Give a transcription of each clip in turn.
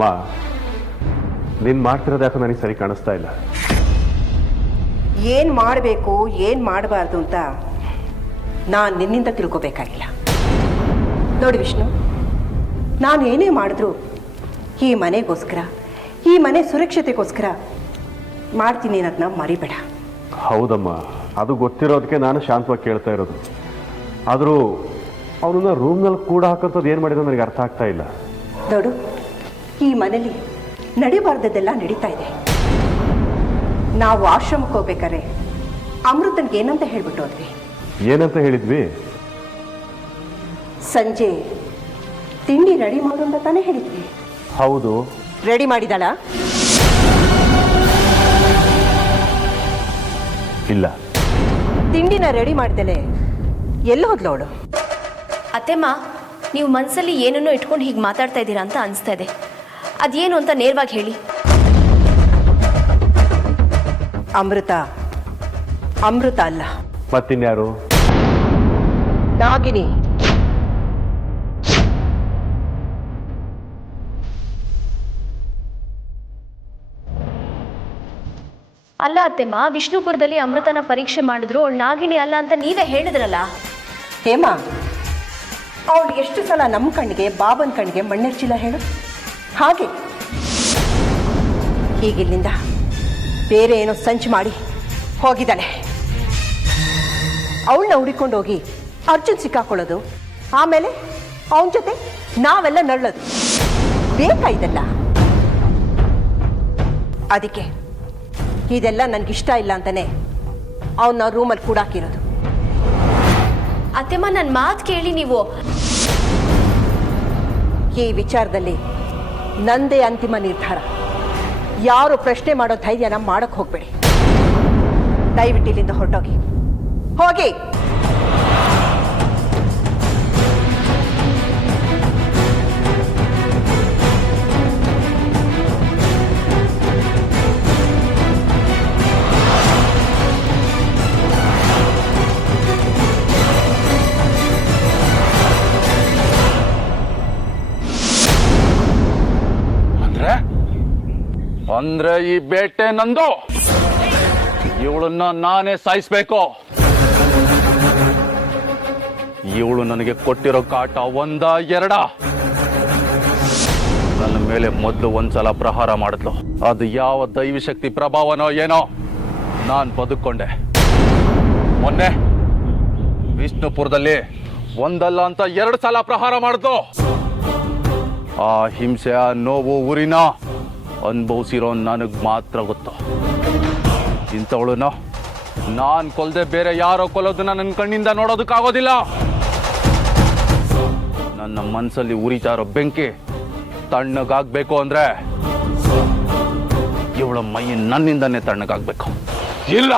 ಅಮ್ಮ, ನೀನು ಮಾಡ್ತಿರೋದು ಯಾಕೋ ನನಗೆ ಸರಿ ಕಾಣಿಸ್ತಾ ಇಲ್ಲ. ಏನು ಮಾಡಬೇಕು ಏನು ಮಾಡಬಾರ್ದು ಅಂತ ನಾನು ನಿನ್ನಿಂದ ತಿಳ್ಕೊಬೇಕಾಗಿಲ್ಲ. ನೋಡಿ ವಿಷ್ಣು, ನಾನು ಏನೇ ಮಾಡಿದ್ರು ಈ ಮನೆಗೋಸ್ಕರ, ಈ ಮನೆ ಸುರಕ್ಷತೆಗೋಸ್ಕರ ಮಾಡ್ತೀನಿ ಅನ್ನೋದನ್ನ ಮರಿಬೇಡ. ಹೌದಮ್ಮ, ಅದು ಗೊತ್ತಿರೋದಕ್ಕೆ ನಾನು ಶಾಂತವಾಗಿ ಕೇಳ್ತಾ ಇರೋದು. ಆದರೂ ಅವನನ್ನ ರೂಮ್ನಲ್ಲಿ ಕೂಡ ಹಾಕೋಂಥದ್ದು ಏನು ಮಾಡಿದ್ರು ನನಗೆ ಅರ್ಥ ಆಗ್ತಾ ಇಲ್ಲ. ನೋಡು, ಈ ಮನೇಲಿ ನಡಿಬಾರ್ದದ್ದೆಲ್ಲ ನಡೀತಾ ಇದೆ. ನಾವು ಆಶ್ರಮಕ್ಕೆ ಹೋಗ್ಬೇಕಾರೆ ಅಮೃತನ್ಗೆ ಏನಂತ ಹೇಳ್ಬಿಟ್ಟು ಹೋದ್ವಿ. ಏನಂತ ಹೇಳಿದ್ವಿ? ಸಂಜೆ ತಿಂಡಿ ರೆಡಿ ಮಾಡು ಅಂತ ತಾನೇ ಹೇಳಿದ್ವಿ. ಹೌದು. ರೆಡಿ ಮಾಡಿದಾಳ? ಇಲ್ಲ. ತಿಂಡಿನ ರೆಡಿ ಮಾಡ್ದೇಲೆ ಎಲ್ಲಿ ಹೋದ್ಲವಳು? ಅತ್ತೆಮ್ಮ, ನೀವು ಮನಸ್ಸಲ್ಲಿ ಏನನ್ನೋ ಇಟ್ಕೊಂಡು ಹೀಗೆ ಮಾತಾಡ್ತಾ ಇದ್ದೀರಾ ಅಂತ ಅನಿಸ್ತಾ ಇದೆ. ಅದೇನು ಅಂತ ನೇರವಾಗಿ ಹೇಳಿ. ಅಮೃತ ಅಮೃತ ಅಲ್ಲ. ಮತ್ತಿನ್ಯಾರು? ನಾಗಿನಿ. ಅಲ್ಲ ಅತ್ತೆಮ್ಮ, ವಿಷ್ಣುಪುರದಲ್ಲಿ ಅಮೃತನ ಪರೀಕ್ಷೆ ಮಾಡಿದ್ರು, ಅವಳು ನಾಗಿನಿ ಅಲ್ಲ ಅಂತ ನೀವೇ ಹೇಳಿದ್ರಲ್ಲ. ಹೇಮಾ, ಅವಳು ಎಷ್ಟು ಸಲ ನಮ್ಮ ಕಣ್ಣಿಗೆ ಬಾಬನ ಕಣ್ಣಿಗೆ ಮಣ್ಣೆರ್ಚಿಲ್ಲ ಹೇಳು? ಹಾಗೆ ಹೀಗಿಲ್ಲಿಂದ ಬೇರೆ ಏನೋ ಸಂಚು ಮಾಡಿ ಹೋಗಿದ್ದಾಳೆ. ಅವಳನ್ನ ಹುಡಿಕೊಂಡು ಹೋಗಿ ಅರ್ಜುನ್ ಸಿಕ್ಕಾಕೊಳ್ಳೋದು, ಆಮೇಲೆ ಅವನ ಜೊತೆ ನಾವೆಲ್ಲ ನರಳೋದು ಬೇಕಾ ಇದೆಲ್ಲ? ಅದಕ್ಕೆ ಇದೆಲ್ಲ ನನಗಿಷ್ಟ ಇಲ್ಲ ಅಂತಾನೆ ಅವನ್ನ ರೂಮಲ್ಲಿ ಕೂಡ ಹಾಕಿರೋದು. ಅತ್ತೆಮ್ಮ, ನನ್ನ ಮಾತು ಕೇಳಿ. ನೀವು ಈ ವಿಚಾರದಲ್ಲಿ ನಂದೇ ಅಂತಿಮ ನಿರ್ಧಾರ. ಯಾರು ಪ್ರಶ್ನೆ ಮಾಡೋ ಧೈರ್ಯನ ಮಾಡಕ್ಕೆ ಹೋಗ್ಬೇಡಿ. ದಯವಿಟ್ಟು ಇಲ್ಲಿಂದ ಹೊರಟೋಗಿ. ಹೋಗಿ. ಅಂದ್ರೆ ಈ ಬೇಟೆ ನಂದು. ಇವಳನ್ನ ನಾನೇ ಸಾಯಿಸ್ಬೇಕು. ಇವಳು ನನಗೆ ಕೊಟ್ಟಿರೋ ಕಾಟ ಒಂದ ಎರಡ? ನನ್ನ ಮೇಲೆ ಮೊದಲು ಒಂದ್ಸಲ ಪ್ರಹಾರ ಮಾಡಿದ್ಲು. ಅದು ಯಾವ ದೈವಶಕ್ತಿ ಪ್ರಭಾವನೋ ಏನೋ, ನಾನು ಬದುಕೊಂಡೆ. ಮೊನ್ನೆ ವಿಷ್ಣುಪುರದಲ್ಲಿ ಒಂದಲ್ಲ ಅಂತ 2 ಸಲ ಪ್ರಹಾರ ಮಾಡಿದ್ಲು. ಆ ಹಿಂಸೆ, ಆ ನೋವು, ಉರಿನ ಅನುಭವಿಸಿರೋ ನನಗೆ ಮಾತ್ರ ಗೊತ್ತು. ಇಂಥವಳನ್ನ ನಾನು ಕೊಲ್ಲದೆ ಬೇರೆ ಯಾರೋ ಕೊಲ್ಲೋದನ್ನ ನನ್ನ ಕಣ್ಣಿಂದ ನೋಡೋದಕ್ಕಾಗೋದಿಲ್ಲ. ನನ್ನ ಮನಸ್ಸಲ್ಲಿ ಉರಿತಾ ಇರೋ ಬೆಂಕಿ ತಣ್ಣಗಾಗಬೇಕು ಅಂದ್ರೆ ಇವಳ ಮೈ ನನ್ನಿಂದನೇ ತಣ್ಣಗಾಗಬೇಕು. ಇಲ್ಲ,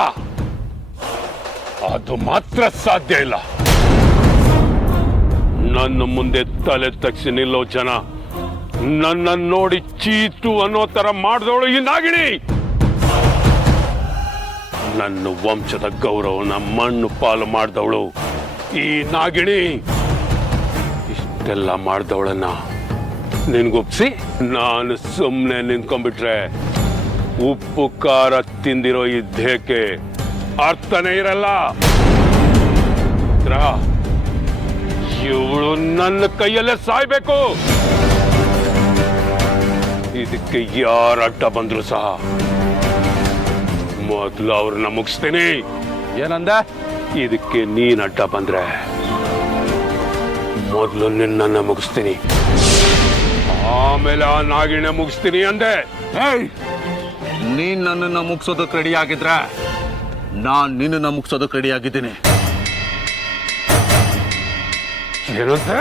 ಅದು ಮಾತ್ರ ಸಾಧ್ಯ ಇಲ್ಲ. ನನ್ನ ಮುಂದೆ ತಲೆ ತಗ್ಸಿ ನಿಲ್ಲೋ ಜನ ನನ್ನ ನೋಡಿ ಚೀತು ಅನ್ನೋ ತರ ಮಾಡಿದವಳು ಈ ನಾಗಿಣಿ. ನನ್ನ ವಂಶದ ಗೌರವನ ಮಣ್ಣು ಪಾಲು ಮಾಡಿದವಳು ಈ ನಾಗಿಣಿ. ಇಷ್ಟೆಲ್ಲ ಮಾಡಿದವಳನ್ನ ನಿನ್ಗೊಪ್ಸಿ ನಾನು ಸುಮ್ಮನೆ ನಿಂತ್ಕೊಂಡ್ಬಿಟ್ರೆ ಉಪ್ಪು ಖಾರ ತಿಂದಿರೋ ಈ ದೇಹಕ್ಕೆ ಅರ್ಥನೇ ಇರಲ್ಲ. ಇವಳು ನನ್ನ ಕೈಯಲ್ಲೇ ಸಾಯ್ಬೇಕು. ಇದಕ್ಕೆ ಯಾರ ಅಡ್ಡ ಬಂದ್ರು ಸಹ ಮೊದಲು ಅವ್ರನ್ನ ಮುಗಿಸ್ತೀನಿ. ಏನಂದೆ? ಇದಕ್ಕೆ ನೀನ್ ಅಡ್ಡ ಬಂದ್ರೆ ಮೊದಲು ನಿನ್ನನ್ನ ಮುಗಿಸ್ತೀನಿ, ಆಮೇಲೆ ಆ ನಾಗಿಣ ಮುಗಿಸ್ತೀನಿ ಅಂದೆ. ನೀನ್ ನನ್ನನ್ನ ಮುಗಿಸೋದಕ್ಕೆ ರೆಡಿ ಆಗಿದ್ರೆ ನಾನ್ ನಿನ್ನನ್ನ ಮುಗಿಸೋದಕ್ಕೆ ರೆಡಿ ಆಗಿದ್ದೀನಿ. ಏನಂತೆ?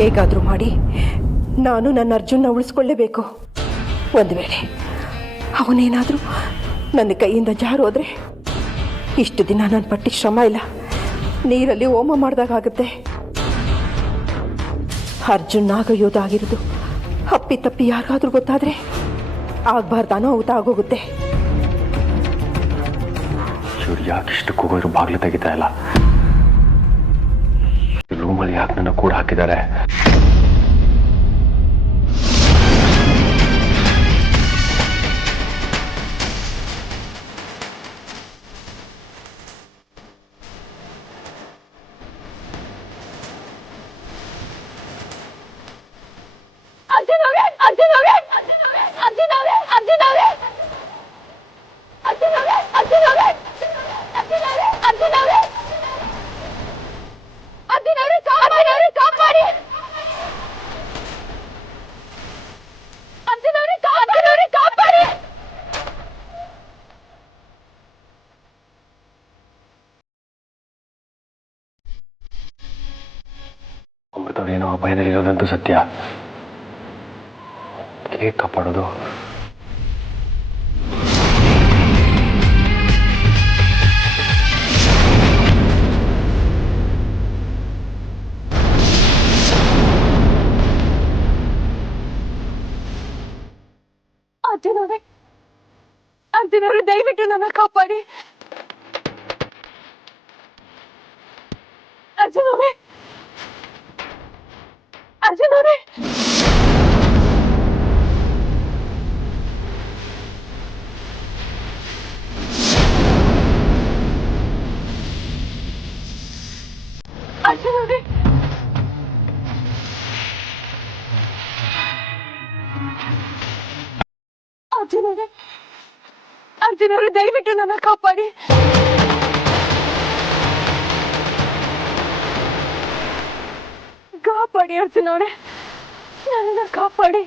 ಹೇಗಾದರೂ ಮಾಡಿ ನಾನು ನನ್ನ ಅರ್ಜುನ್ನ ಉಳಿಸ್ಕೊಳ್ಳೇಬೇಕು. ಒಂದು ವೇಳೆ ಅವನೇನಾದರೂ ನನ್ನ ಕೈಯಿಂದ ಜಾರೋದ್ರೆ ಇಷ್ಟು ದಿನ ನಾನು ಪಟ್ಟಿ ಶ್ರಮ ಇಲ್ಲ ನೀರಲ್ಲಿ ಹೋಮ ಮಾಡಿದಾಗುತ್ತೆ. ಅರ್ಜುನ್ ಆಗಯೋಧ ಆಗಿರೋದು ಅಪ್ಪಿ ತಪ್ಪಿ ಯಾರಿಗಾದ್ರೂ ಗೊತ್ತಾದರೆ ಆಗಬಾರ್ದು ಅನಾಹುತ ಆಗೋಗುತ್ತೆ. ಇವ್ರು ಯಾಕೆ ಇಷ್ಟು ಕೂಗೋರು ಬಾಗಿಲು ತೆಗಿತಾ ಇಲ್ಲ? ರೂಮಲ್ಲಿ ಯಾಕೆ ನನ್ನ ಕೂಡ ಹಾಕಿದ್ದಾರೆ? ಅಮೃತವ್ರೇನೋ ಅಪಾಯದಲ್ಲಿರೋದಂತೂ ಸತ್ಯ. ಹೇಗೆ ಕಾಪಾಡೋದು? ಅರ್ಜುನವ್ರೆ ದಯವಿಟ್ಟು ನನ್ನ ಕಾಪಾಡಿ. ಅರ್ಜುನವ್ರೆ ಅರ್ಜುನವ್ರೆ ಅರ್ಜುನವ್ರೆ ಅರ್ಜುನವ್ರೆ ಅರ್ಜುನವ್ರೆ ದಯವಿಟ್ಟು ನನ್ನ ಕಾಪಾಡಿ. ಕಾಪಾಡಿ ಅರ್ಜುನವ್ರೆ, ನನ್ನ ಕಾಪಾಡಿ.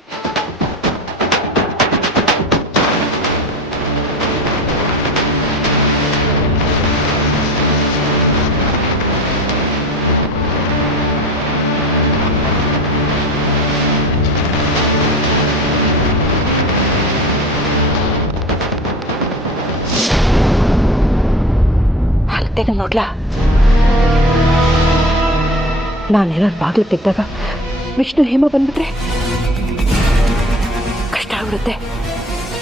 ತೆಗೆ ನೋಡ್ಲಾ? ನಾನೇನಾದ್ರು ಬಾಗಿಲು ತೆಗೆದಾಗ ವಿಷ್ಣು ಹೇಮ ಬಂದ್ಬಿಟ್ರೆ ಕಷ್ಟ ಆಗ್ಬಿಡುತ್ತೆ.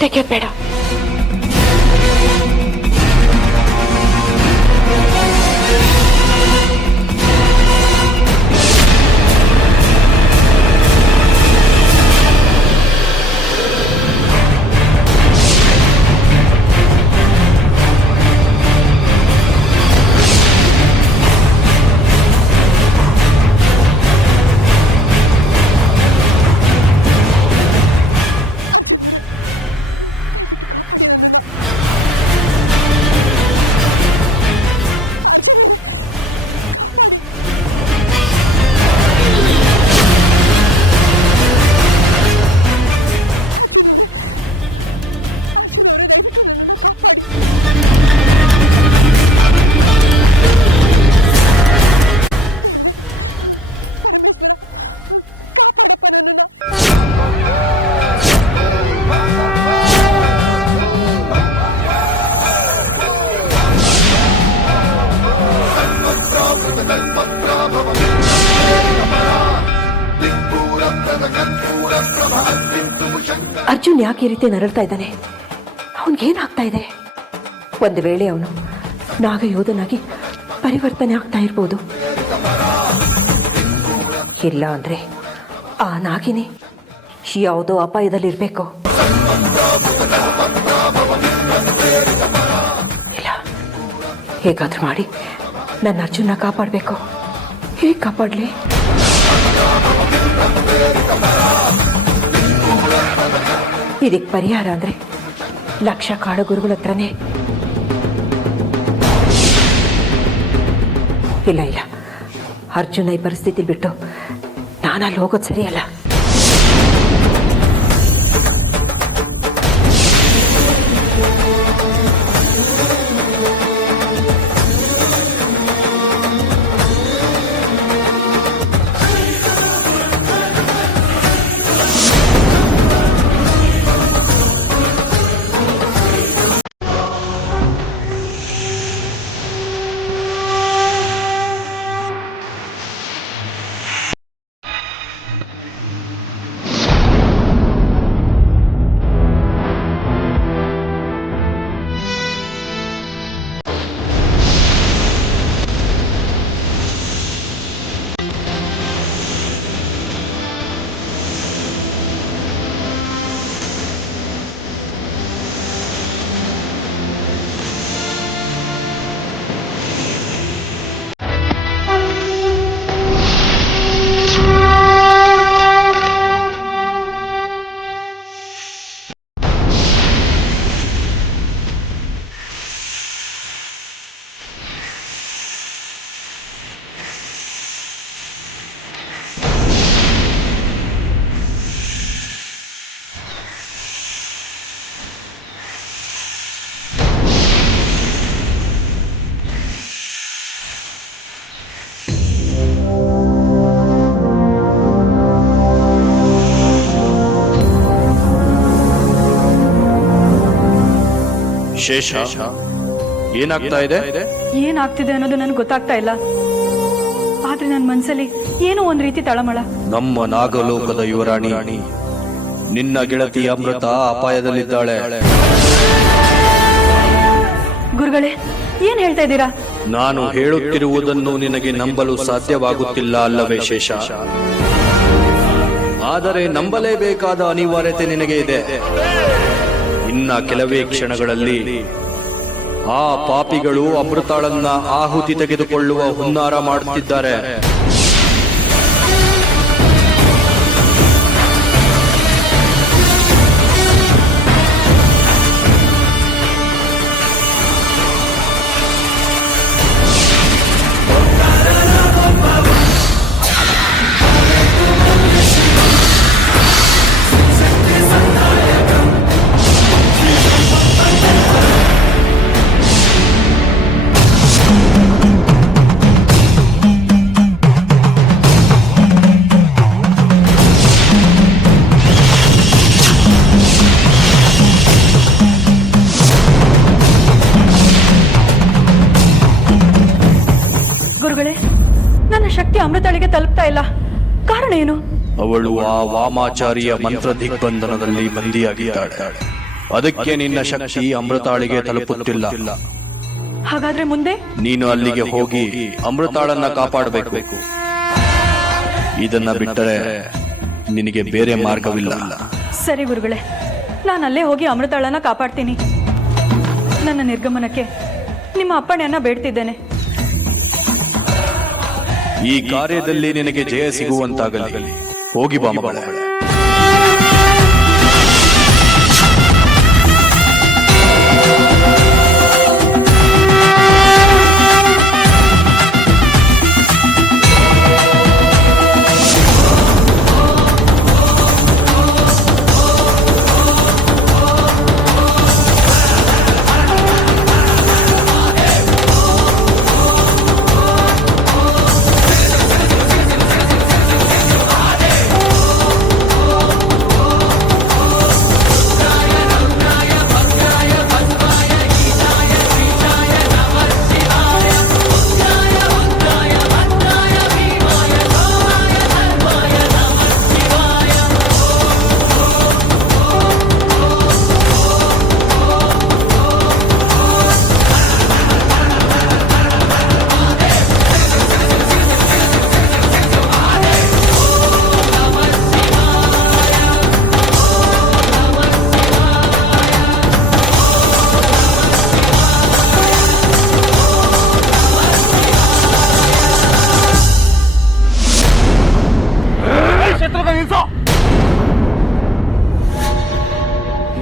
ತೆಗೆಯೋದು ಬೇಡ. ಅರ್ಜುನ್ ಯಾಕೆ ಈ ರೀತಿ ನರಳ್ತಾ ಇದ್ದಾನೆ? ಅವನಿಗೇನಾಗ್ತಾ ಇದೆ? ಒಂದು ವೇಳೆ ಅವನು ನಾಗಯೋಧನಾಗಿ ಪರಿವರ್ತನೆ ಆಗ್ತಾ ಇರ್ಬೋದು. ಇಲ್ಲ ಅಂದ್ರೆ ಆ ನಾಗಿನಿ ಯಾವುದೋ ಅಪಾಯದಲ್ಲಿರ್ಬೇಕು. ಇಲ್ಲ, ಹೇಗಾದ್ರೂ ಮಾಡಿ ನನ್ನ ಅರ್ಜುನ ಕಾಪಾಡಬೇಕು. ಹೇಗೆ ಕಾಪಾಡಲಿ? ಇದಕ್ಕೆ ಪರಿಹಾರ ಅಂದರೆ ಲಕ್ಷ ಕಾಡು ಗುರುಗಳ ಹತ್ರನೇ. ಇಲ್ಲ ಇಲ್ಲ, ಅರ್ಜುನ ಈ ಪರಿಸ್ಥಿತಿ ಬಿಟ್ಟು ನಾನಲ್ಲಿ ಹೋಗೋದು ಸರಿಯಲ್ಲ. ಶೇಷ, ಏನಾಗ್ತಾ ಇದೆ? ಏನಾಗ್ತಿದೆ ಅನ್ನೋದು ನನಗೆ ಗೊತ್ತಾಗ್ತಾ ಇಲ್ಲ. ಆದ್ರೆ ನನ್ನ ಮನ್ಸಲ್ಲಿ ಏನೋ ಒಂದ್ ರೀತಿ ತಳಮಳ. ನಮ್ಮ ನಾಗಲೋಕದ ಯುವರಾಣಿ ನಿನ್ನ ಗೆಳತಿ ಅಮೃತ ಅಪಾಯದಲ್ಲಿದ್ದಾಳೆ. ಗುರುಗಳೇ, ಏನ್ ಹೇಳ್ತಾ ಇದ್ದೀರಾ? ನಾನು ಹೇಳುತ್ತಿರುವುದನ್ನು ನಿನಗೆ ನಂಬಲು ಸಾಧ್ಯವಾಗುತ್ತಿಲ್ಲ ಅಲ್ಲವೇ ಶೇಷ? ಆದರೆ ನಂಬಲೇಬೇಕಾದ ಅನಿವಾರ್ಯತೆ ನಿನಗೆ ಇದೆ. ಇನ್ನ ಕೆಲವೇ ಕ್ಷಣಗಳಲ್ಲಿ ಆ ಪಾಪಿಗಳು ಅಮೃತಾಳನ್ನ ಆಹುತಿ ತೆಗೆದುಕೊಳ್ಳುವ ಹುನ್ನಾರ ಮಾಡುತ್ತಿದ್ದಾರೆ. ಗುರುಗಳೇ, ನನ್ನ ಶಕ್ತಿ ಅಮೃತಾಳಿಗೆ ತಲುಪ್ತಾ ಇಲ್ಲ. ಕಾರಣ ಏನು? ಅವಳು ಆ ವಾಮಾಚಾರಿಯ ಮಂತ್ರ ದಿಗ್ಬಂಧನದಲ್ಲಿ ಬಂದಿಯಾಗಿದ್ದಾಳೆ. ಅದಕ್ಕೆ ನಿನ್ನ ಶಕ್ತಿ ಅಮೃತಾಳಿಗೆ ತಲುಪುತ್ತಿಲ್ಲ. ಹಾಗಾದ್ರೆ ಮುಂದೆ? ನೀನು ಅಲ್ಲಿಗೆ ಹೋಗಿ ಅಮೃತಾಳನ್ನ ಕಾಪಾಡಬೇಕು. ಇದನ್ನ ಬಿಟ್ಟರೆ ನಿನಗೆ ಬೇರೆ ಮಾರ್ಗವಿಲ್ಲ. ಸರಿ ಗುರುಗಳೇ, ನಾನು ಅಲ್ಲೇ ಹೋಗಿ ಅಮೃತಾಳನ್ನ ಕಾಪಾಡ್ತೀನಿ. ನನ್ನ ನಿರ್ಗಮನಕ್ಕೆ ನಿಮ್ಮ ಅಪ್ಪಣೆಯನ್ನ ಬೇಡ್ತಿದ್ದೇನೆ. ಈ ಕಾರ್ಯದಲ್ಲಿ ನಿನಗೆ ಜಯ ಸಿಗುವಂತಾಗಲಿ. ಹೋಗಿ ಬಾ ಮಗಳೇ.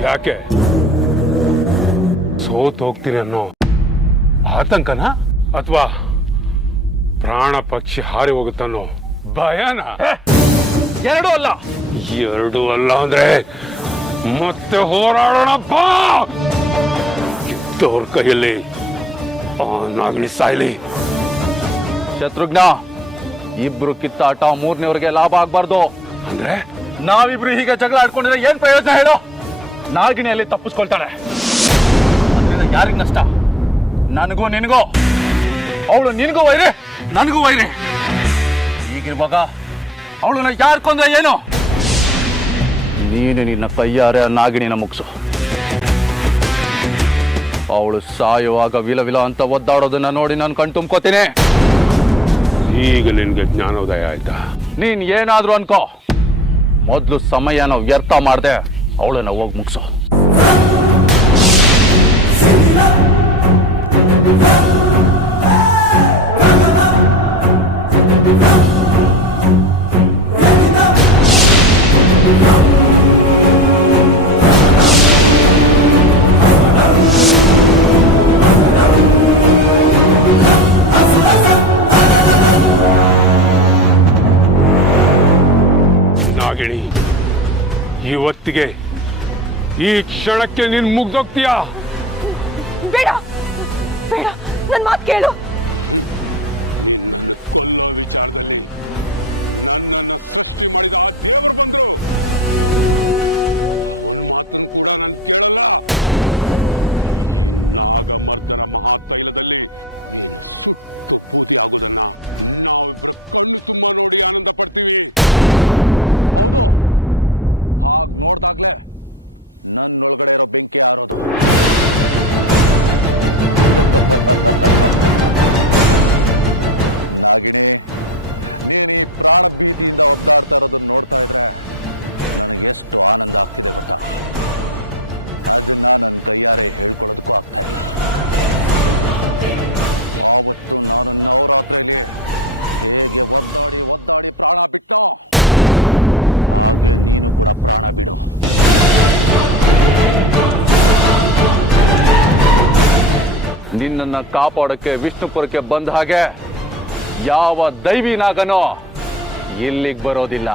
ಯಾಕೆ ಸೋತ್ ಹೋಗ್ತೀನಿ ಅನ್ನೋ ಆತಂಕನ, ಅಥವಾ ಪ್ರಾಣ ಪಕ್ಷಿ ಹಾರಿ ಹೋಗುತ್ತನ್ನೋ ಭಯನ? ಎರಡೂ ಅಲ್ಲ. ಎರಡೂ ಅಲ್ಲ ಅಂದ್ರೆ ಮತ್ತೆ ಹೋರಾಡೋಣಪ್ಪ. ಗೆದ್ದವ್ರ ಕೈಯಲ್ಲಿ ಆ ನಾಗಿಣಿ ಸಾಯ್ಲಿ. ಶತ್ರುಘ್ನ, ಇಬ್ರು ಕಿತ್ತಾಟ ಮೂರನೇವರೆಗೆ ಲಾಭ ಆಗ್ಬಾರ್ದು. ಅಂದ್ರೆ ನಾವಿಬ್ರು ಹೀಗೆ ಜಗಳ ಆಡ್ಕೊಂಡಿದ್ರೆ ಏನ್ ಪ್ರಯೋಜನ ಹೇಳು? ನಾಗಿಣಿಯಲ್ಲಿ ತಪ್ಪಿಸ್ಕೊಳ್ತಾಳೆ. ಅದರಿಂದ ಯಾರಿಗ್ ನಷ್ಟ? ನನಗೂ ನಿನಗೂ. ಅವಳು ನಿನಗೂ ವೈರಿ, ನನಗೂ ವೈರಿ. ಈಗಿರುವಾಗ ಅವಳನ್ನ ಯಾರು ಕೊಂದ್ರೆ ಏನು? ನೀನು ನಿನ್ನ ಕೈಯಾರೆ ನಾಗಿಣಿನ ಮುಗಿಸು. ಅವಳು ಸಾಯುವಾಗ ವಿಲ ವಿಲ ಅಂತ ಒದ್ದಾಡೋದನ್ನ ನೋಡಿ ನಾನು ಕಣ್ ತುಂಬ್ಕೋತೀನಿ. ಈಗ ನಿನ್ಗೆ ಜ್ಞಾನೋದಯ ಆಯ್ತಾ? ನೀನ್ ಏನಾದ್ರೂ ಅನ್ಕೋ, ಮೊದ್ಲು ಸಮಯನ ವ್ಯರ್ಥ ಮಾಡ್ದೆ ಅವಳನ್ನ ಹೋಗಿ ಮುಗಿಸು. ನಾಗಿಣಿ, ಇವತ್ತಿಗೆ ಈ ಕ್ಷಣಕ್ಕೆ ನೀನ್ ಮುಗ್ದೋಗ್ತೀಯಾ? ಬೇಡ ಬೇಡ, ನನ್ನ ಮಾತು ಕೇಳು. ನಿನ್ನನ್ನ ಕಾಪಾಡೋಕ್ಕೆ ವಿಷ್ಣುಪುರಕ್ಕೆ ಬಂದ ಹಾಗೆ ಯಾವ ದೈವಿ ನಾಗನೋ ಇಲ್ಲಿಗೆ ಬರೋದಿಲ್ಲ.